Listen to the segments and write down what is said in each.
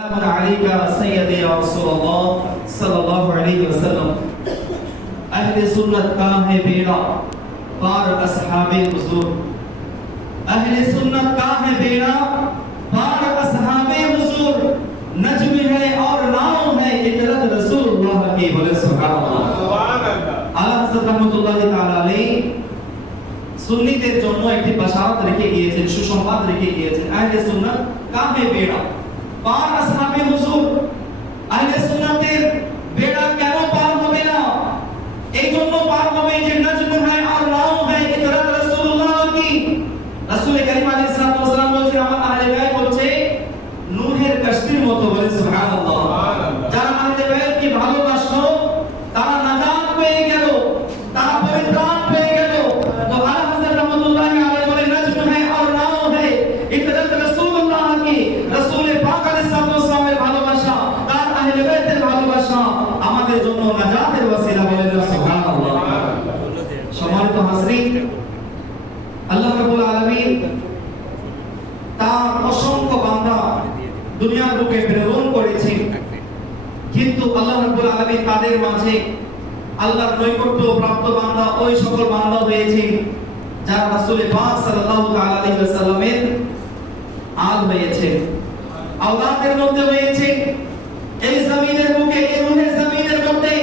سلام عليك سيدي يا رسول الله صلى الله عليه وسلم. اهل سنت کا ہے بیڑا بار اصحاب حضور. اهل سنت کا ہے بیڑا بار اصحاب حضور. نجم ہے اور نام ہے اطلت رسول اللہ کی بولے سبحان اللہ سبحان آلہ حضرت رحمت اللہ تعالی علیہ সুন্নিদের জন্য একটি বাশারাত রেখে গিয়েছেন সুসংবাদ রেখে গিয়েছেন আহলে সুন্নাত কাহে বেড়া পার আসহাবে হুজুর। আহলে সুন্নাতের বেড়া কেন পার হবে না? এই জন্য পার হবে যে নজম হয় আর নাও হয় ইতরাত রাসূলুল্লাহ কি? রাসূল কারীম আলাইহিস সালাতু ওয়াস সালাম বলেছেন আমার আহলে বাইত বলছে নূহের কষ্টির মতো বলে সুবহানাল্লাহ। যারা আহলে বাইতকে ভালোবাসে আমাদের জন্য নাজাতের ওসিলা বলে সুবহানাল্লাহ। সম্মানিত হাজরিন, আল্লাহ রাব্বুল আলামিন তার অসংখ্য বান্দা দুনিয়ার বুকে প্রেরণ করেছেন কিন্তু আল্লাহ রাব্বুল আলামিন তাদের মাঝে আল্লাহর নৈকট্য প্রাপ্ত বান্দা ওই সকল বান্দা হয়েছে যারা রাসূল পাক সাল্লাল্লাহু আলাইহি ওয়াসাল্লামের আল হয়েছে। আওলাদের মধ্যে হয়েছে এই জমিনের বুকে এই রুহের জমিনের মধ্যে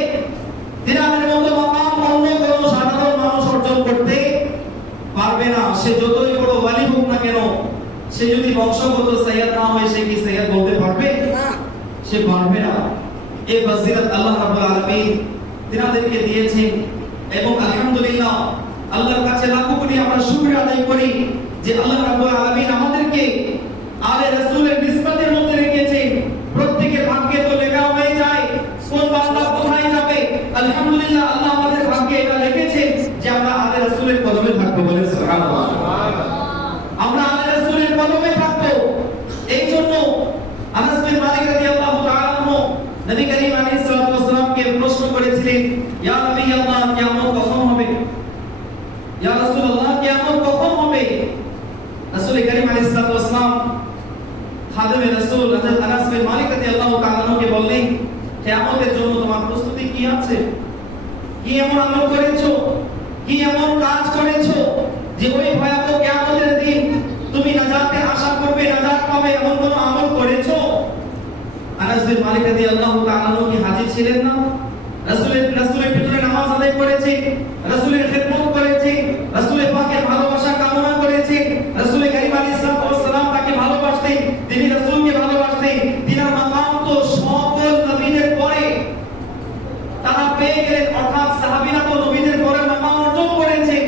দিনামের মতো মাকাম অন্য কোনো সাধারণ মানুষ অর্জন করতে পারবে না সে যতই বড় ওয়ালি হোক না কেন সে যদি বংশগত সৈয়দ না হয় সে কি সৈয়দ বলতে পারবে? সে পারবে না। এই ফজিলত আল্লাহ রাব্বুল আলামিন তিনাদেরকে দিয়েছেন এবং আলহামদুলিল্লাহ আল্লাহর কাছে লাখো কোটি আমরা শুকরিয়া আদায় করি যে আল্লাহ রাব্বুল আলামিন আমাদেরকে আলে রাসূলের নিসবতের মধ্যে রেখেছেন প্রত্যেকের ভাগ্যে তো লেখা হয়ে যায় কোন বান্দা কোথায় যাবে আলহামদুলিল্লাহ আল্লাহ আমাদের ভাগ্যে এটা লিখেছেন যে আমরা আলে রাসূলের কদমে থাকব বলে সুবহানাল্লাহ আমরা আলে রাসূলের কদমে থাকব এই জন্য আনাস বিন মালিক রাদিয়াল্লাহু তাআলা আনহু নবী করিম আলাইহিস ওয়াসালামকে প্রশ্ন করেছিলেন, ইয়া নবী আল্লাহ, কিয়ামত কখন হবে? ইয়া রাসূলুল্লাহ, কিয়ামত কখন হবে? রাসূল করিম আলাইহিস ওয়াসালাম খাদেমে রাসূল হযরত আনাস বিন মালিক রাদিয়াল্লাহু তাআলা আনহুকে বললেন, কিয়ামতের জন্য তোমার প্রস্তুতি কি আছে? কি এমন আমল করেছ? কি এমন কাজ করেছ যে ওই ভয়াবহ কিয়ামতের দিন তুমি নাজাতে আশা করবে, নাজাত পাবে, এমন আনাস বিন মালিক রাদিয়াল্লাহু তাআলা কি হাজির ছিলেন না? রাসূলের রাসূলের পিছনে নামাজ আদায় করেছে। রাসূলের খেদমত করেছে রাসূলের পাকের ভালোবাসা কামনা করেছে রাসূল কারীম আলাইহিস সালাতু ওয়াস সালাম তাকে ভালোবাসতেন তিনি রাসূলকে ভালোবাসতেন তিনার মাকাম তো সকল নবীদের পরে তারা পেয়ে গেলেন অর্থাৎ সাহাবীরা তো নবীদের পরে মাকাম অর্জন করেছেন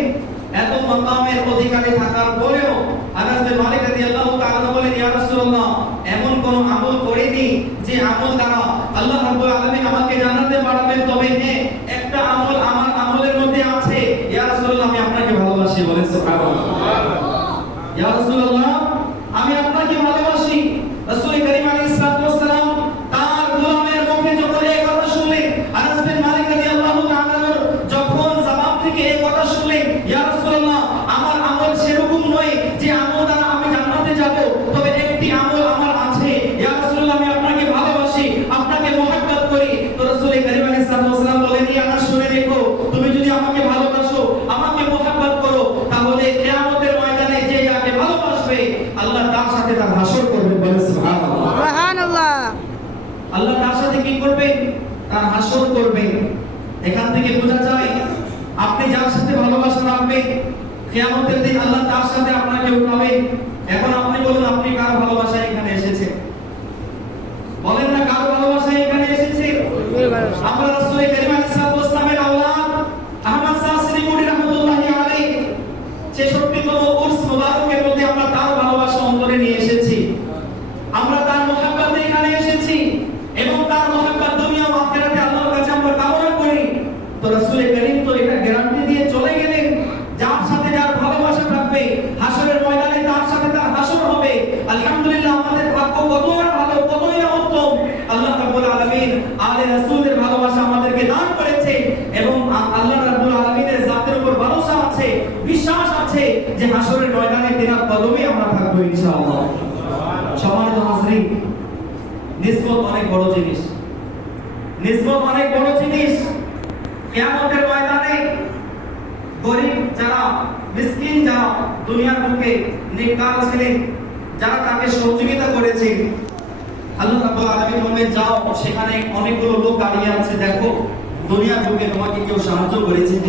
এত মাকামের অধিকারী থাকার পরেও আনাস বিন মালিক রাদিয়াল্লাহু তাআলা বলেন ইয়া রাসূলুল্লাহ এমন কোন আমল করিনি যে আমল দ্বারা আল্লাহ রাব্বুল আলামিন আমাকে জান্নাতে পাঠাবেন তবে হ্যাঁ একটা আমল আমার আমলের মধ্যে আছে ইয়া রাসূলুল্লাহ আমি আপনাকে ভালোবাসি বলেন সুবহানাল্লাহ ইয়া রাসূলুল্লাহ আমি আপনাকে ভালোবাসি রাসূল করিম আলাইহিস সালাতু ওয়াস সালাম তার গোলামের মুখে যখন এই কথা শুনলেন আনাস বিন মালিক রাদিয়াল্লাহু তাআলা যখন জবাব থেকে এই কথা শুনলেন ইয়া রাসূলুল্লাহ আমার আমল সেরকম নয় যে আমল দ্বারা আমি জান্নাতে যাব তবে একটি আমল আমার আছে ইয়া রাসূলুল্লাহ আমি আপনাকে ভালোবাসি আপনাকে মহব্বত করি তো রাসূল করিম আলাইহিস সালাতু ওয়াস সালাম বলেন ইয়া আনাস শুনে দেখো তুমি যদি আমাকে ভালোবাসো আমাকে মহব্বত করো তাহলে কিয়ামতের ময়দানে যে যাকে ভালোবাসবে আল্লাহ তার সাথে তার হাসর করবে বলে সুবহানাল্লাহ সুবহানাল্লাহ আল্লাহ তার সাথে কি করবে তার হাসর করবে এখান থেকে বোঝা যায়, আপনি যার সাথে ভালোবাসা রাখবেন, কিয়ামতের দিন আল্লাহ তার সাথে আপনাকে উঠাবে এখন আপনি কার ভালোবাসা এখানে এসেছেন বলেন না কার ভালোবাসা এখানে এসেছে আমরা রাসূল করিম আলাইহিস সালাতু ওয়াস সালামের আওলাদ আহমদ শাহ শ্রীমুড়ি রাহমাতুল্লাহি আলাইহি 66 তম উর্স মুবারকের মধ্যে আমরা তার ভালোবাসা অন্তরে নিয়ে এসেছি আমরা তার মহাব্বতে এখানে এসেছি এবং তার মহাব্বত দুনিয়া ও আখিরাতে আল্লাহর কাছে আমরা কামনা করি তো রাসূল করিম তো এটা গ্যারান্টি দিয়ে চলে গেলেন যার সাথে যার ভালোবাসা থাকবে হাসরের ময়দানে তার সাথে তার হাসর হবে আলহামদুলিল্লাহ আমাদের ভাগ্য কতই না ভালো কতই না উত্তম আল্লাহ রাব্বুল আলামিন আলে রাসূলের ভালোবাসা আমাদেরকে দান করেছে এবং আল্লাহ রাব্বুল আলামিনের জাতের উপর ভরসা আছে, বিশ্বাস আছে যে হাসরের ময়দানে তিনার কদমে আমরা থাকব ইনশাআল্লাহ। সম্মানিত হাজরিন, নিসবত অনেক বড় জিনিস। নিসবত অনেক বড় জিনিস, কিয়ামতের ময়দানে গরিব যারা, মিসকিন যারা দুনিয়ার বুকে নেককার ছিলেন, যারা তাকে সহযোগিতা করেছে আল্লাহ রাব্বুল আলামিন যাও, সেখানে অনেকগুলো লোক দাঁড়িয়ে আছে, দেখো। দুনিয়া যুগে তোমাকে কেউ সাহায্য করেছে